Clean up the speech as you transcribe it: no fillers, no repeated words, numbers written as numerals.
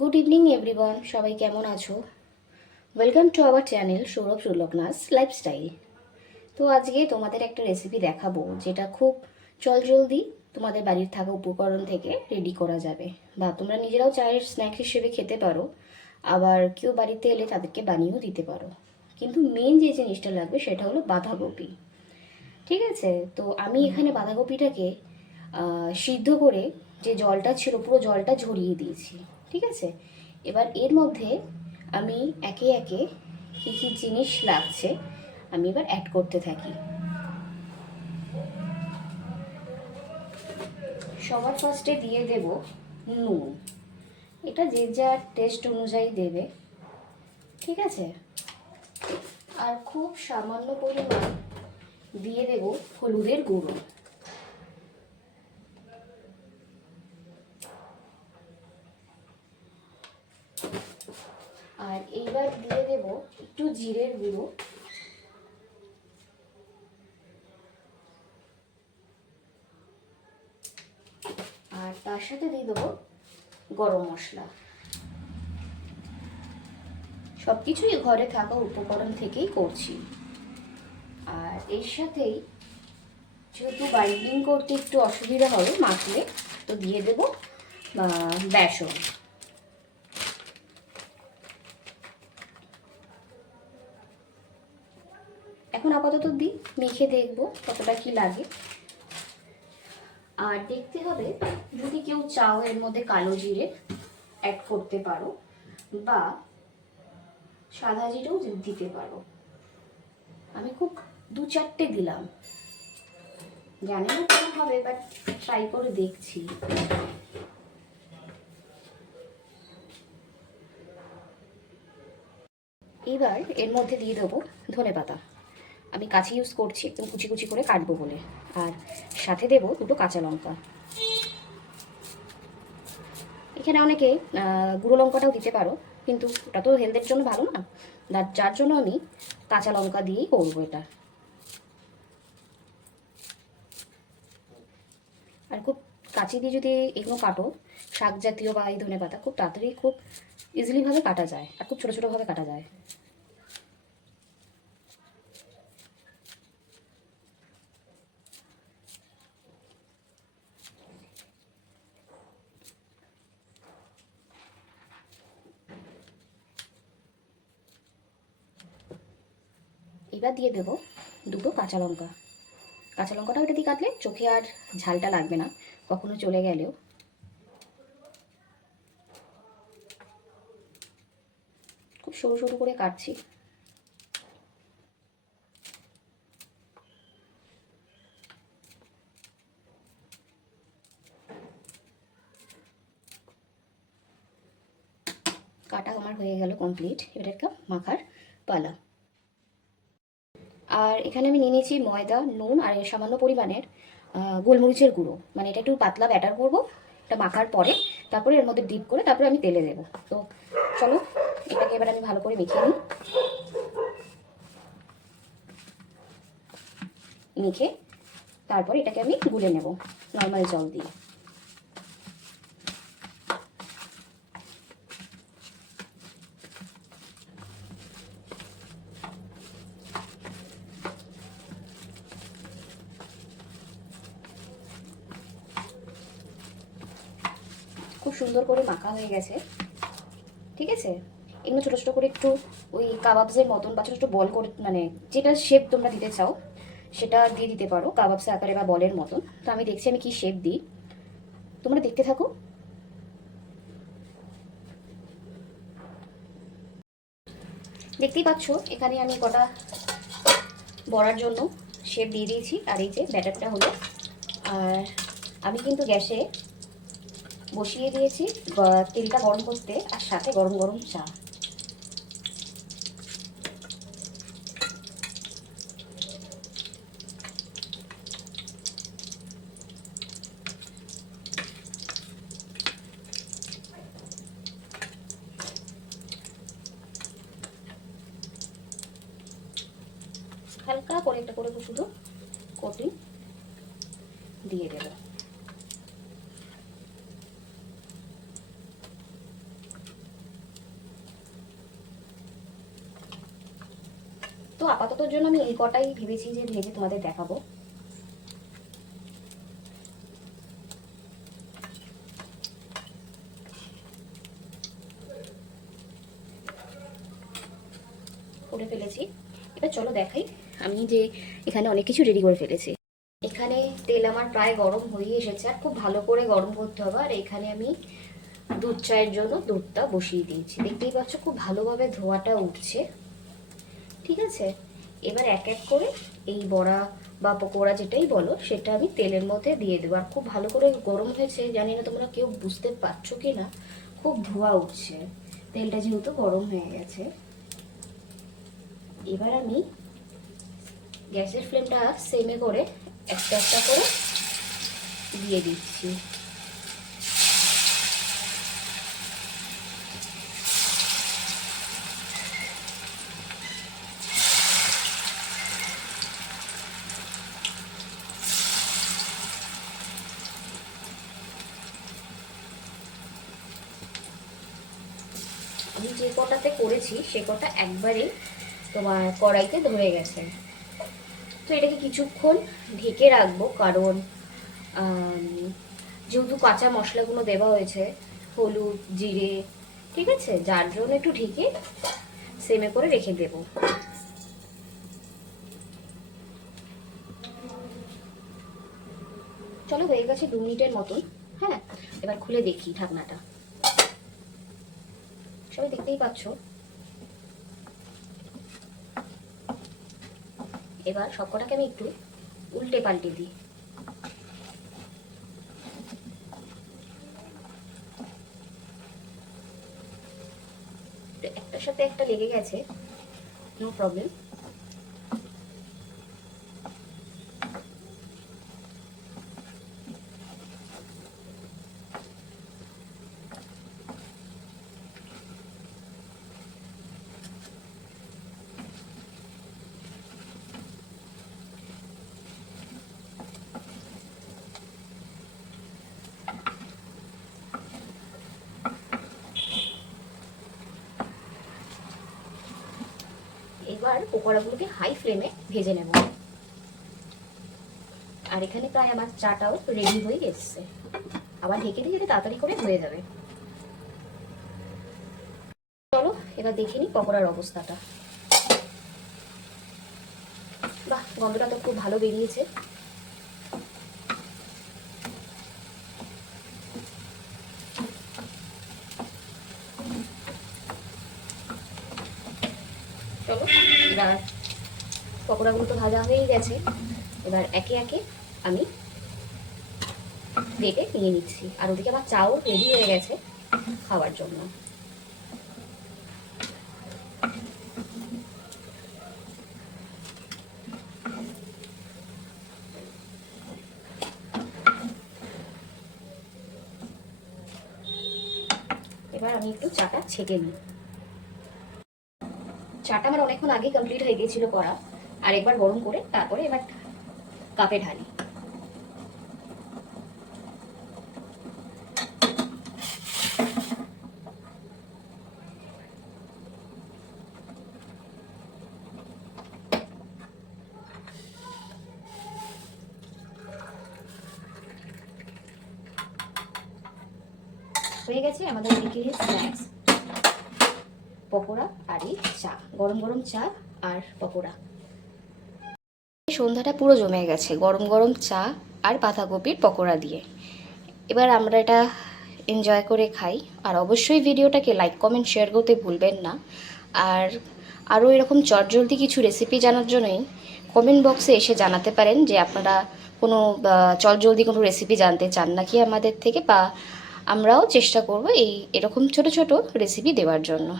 Good evening everyone, সবাই কেমন আছো? Welcome to our channel Sourav Sulagna's lifestyle. তো আজকে তোমাদের একটা রেসিপি দেখাবো যেটা খুব জলদি তোমাদের বাড়ির থাকা উপকরণ থেকে রেডি করা যাবে, বা তোমরা নিজেরাও চায়ের স্ন্যাক হিসেবে খেতে পারো, আবার কেউ বাড়িতে এলে তাদেরকে বানিয়েও দিতে পারো। কিন্তু মেন যে জিনিসটা লাগবে সেটা হলো বাঁধাকপি। ঠিক আছে, তো আমি এখানে বাঁধাকপিটাকে সিদ্ধ করে যে জলটা ছিল পুরো জলটা ঝরিয়ে দিয়েছি। ঠিক আছে, এবার এর মধ্যে আমি একে একে কী কী জিনিস লাগছে আমি এবার অ্যাড করতে থাকি। সবার ফার্স্টে দিয়ে দেব নুন। এটা যে যার টেস্ট অনুযায়ী দেবে। ঠিক আছে, আর খুব সামান্য পরিমাণ দিয়ে দেব হলুদের গুঁড়ো। আর এইবার দিয়ে দেব একটু জিরের গুঁড়ো। আর তার সাথে দিয়ে দেবো গরম মশলা। সব কিছুই ঘরে থাকা উপকরণ থেকেই করছি। আর এর সাথেই যেহেতু বাইন্ডিং করতে একটু অসুবিধা হবে মাখলে, তো দিয়ে দেব বেসন। এখন আপাতত দিই, মেখে দেখবো কতটা কি লাগে। আর দেখতে হবে, যদি কেউ চাও এর মধ্যে কালো জিরে অ্যাড করতে পারো, বা সাদা জিরেও দিতে পারো। আমি খুব 2-4টে দিলাম, জানি না কেমন হবে, বাট ট্রাই করে দেখছি। এবার এর মধ্যে দিয়ে দেবো ধনেপাতা। আমি কাঁচি ইউজ করছি, একদম কুচি কুচি করে কাটবো বলে। আর সাথে দেব 2টো কাঁচা লঙ্কা। এখানে অনেকে গুঁড়ো লঙ্কাটাও দিতে পারো, কিন্তু ওটা তো হেলথের জন্য ভালো না, যার জন্য আমি কাঁচা লঙ্কা দিয়েই করবো এটা। আর খুব কাঁচি দিয়ে যদি এগুলো কাটো, শাক জাতীয় বা এই ধনেপাতা, খুব তাড়াতাড়ি খুব ইজিলিভাবে কাটা যায়, আর খুব ছোটো ছোটোভাবে কাটা যায়। এবার দিয়ে দেবো 2টো কাঁচা লঙ্কা। কাঁচা লঙ্কাটা ওটা দিয়ে কাটলে চোখে আর ঝালটা লাগবে না, কখনো চলে গেলেও। খুব সরু সরু করে কাটছি। কাটা আমার হয়ে গেল কমপ্লিট। এবার একটা মাখার পালা। আর এখানে আমি নিয়ে নিয়েছি ময়দা, নুন আর সামান্য পরিমাণের গোলমরিচের গুঁড়ো। মানে এটা একটু পাতলা ব্যাটার করবো, এটা মাখার পরে তারপরে এর মধ্যে ডিপ করে তারপরে আমি তেলে দেবো। তো চলো এটাকে এবার আমি ভালো করে মেখে নিই। মেখে তারপর এটাকে আমি গুলে নেব নর্মাল জল দিয়ে। খুব সুন্দর করে মাখা হয়ে গেছে। ঠিক আছে, এগুলো ছোটো ছোটো করে একটু ওই কাবাবসের মতন বা ছোটো ছোটো বল করে, মানে যেটা শেপ তোমরা দিতে চাও সেটা দিয়ে দিতে পারো, কাবাবসের আকারে বা বলের মতন। তো আমি দেখছি আমি কি শেপ দিই, তোমরা দেখতে থাকো। দেখতেই পাচ্ছ এখানে আমি কটা বড়ার জন্য শেপ দিয়ে দিয়েছি। আর এই যে ব্যাটারটা হলো, আর আমি কিন্তু গ্যাসে বসিয়ে দিয়েছি তেলটা গরম করতে, আর সাথে গরম গরম চা। হালকা করে একটা করে শুধু কোটিং দিয়ে দেবো। আপাততর জন্য আমি এই কটাই ভেবেছি যে ভেজে তোমাদের দেখাবো। করে ফেলেছি। এবার চলো দেখাই আমি যে এখানে অনেক কিছু রেডি করে ফেলেছি। এখানে তেল আমার প্রায় গরম হয়ে এসেছে, আর খুব ভালো করে গরম করতে হবে। আর এখানে আমি দুধ চায়ের জন্য দুধটা বসিয়ে দিয়েছি। দেখতেই পাচ্ছ খুব ভালোভাবে ধোয়াটা উঠছে। ঠিক আছে, এবার এক এক করে এই বড়া বা পকোড়া যেটাই বলো সেটা আমি তেলের মধ্যে দিয়ে দেবো। আর খুব ভালো করে গরম হয়েছে, জানি না তোমরা কেউ বুঝতে পারছো কি না, খুব ধোঁয়া উঠছে, তেলটা যেহেতু গরম হয়ে গেছে। এবার আমি গ্যাসের ফ্লেমটা সেমে করে একটা একটা করে দিয়ে দিচ্ছি। আমি যে কটাতে করেছি সে কটা একবারেই তোমার কড়াইতে ধরে গেছে। তো এটাকে কিছুক্ষণ ঢেকে রাখবো, কারণ যেহেতু কাঁচা মশলাগুলো দেওয়া হয়েছে, হলুদ, জিরে, ঠিক আছে, যার জন্য একটু ঢেকে সেমে করে রেখে দেব। চলো হয়ে গেছে 2 মিনিটের মতন। হ্যাঁ, এবার খুলে দেখি ঢাকনাটা। সবাই দেখতেই পাচ্ছ। এবার সবকটাকে আমি একটু উল্টে পাল্টে দিই। একটার সাথে একটা লেগে গেছে, নো প্রবলেম। এবার পকোড়াগুলোকে হাই ফ্লেমে ভেজে নেব। আর এখানে প্রায় আমার চাটাও রেডি হয়ে এসছে। আবার ঢেকে দিয়ে যেতে তাড়াতাড়ি করে হয়ে যাবে। চলো এবার দেখে নিই পকোড়ার অবস্থাটা। বাহ, গন্ধটা তো খুব ভালো বেরিয়েছে। চলো এবার পকোড়াগুলো তো ভাজা হয়েই গেছে, এবার একে একে আমি প্লেটে নিয়ে নিচ্ছি। আর ওদিকে আমার চাও রেডি হয়ে গেছে খাওয়ার জন্য। এবার আমি একটু চাটা ছেঁকে নিই। চাটা আমার অনেকক্ষণ আগে কমপ্লিট হয়ে গিয়েছিল করা, আর একবার গরম করে তারপরে এবার কাপে ঢালি। হয়ে গেছে আমাদের বিকেলের স্ন্যাক্স, পকোড়া আর এই চা, গরম গরম চা আর পকোড়া। সন্ধ্যাটা পুরো জমে গেছে গরম গরম চা আর বাঁধাকপির পকোড়া দিয়ে। এবার আমরা এটা এনজয় করে খাই। আর অবশ্যই ভিডিওটাকে লাইক কমেন্ট শেয়ার করতে ভুলবেন না। আর আরও এরকম চটজলদি কিছু রেসিপি জানার জন্যই কমেন্ট বক্সে এসে জানাতে পারেন যে আপনারা কোনো চটজলদি কোনো রেসিপি জানতে চান নাকি আমাদের থেকে, বা আমরাও চেষ্টা করব এরকম ছোট ছোট রেসিপি দেওয়ার জন্য।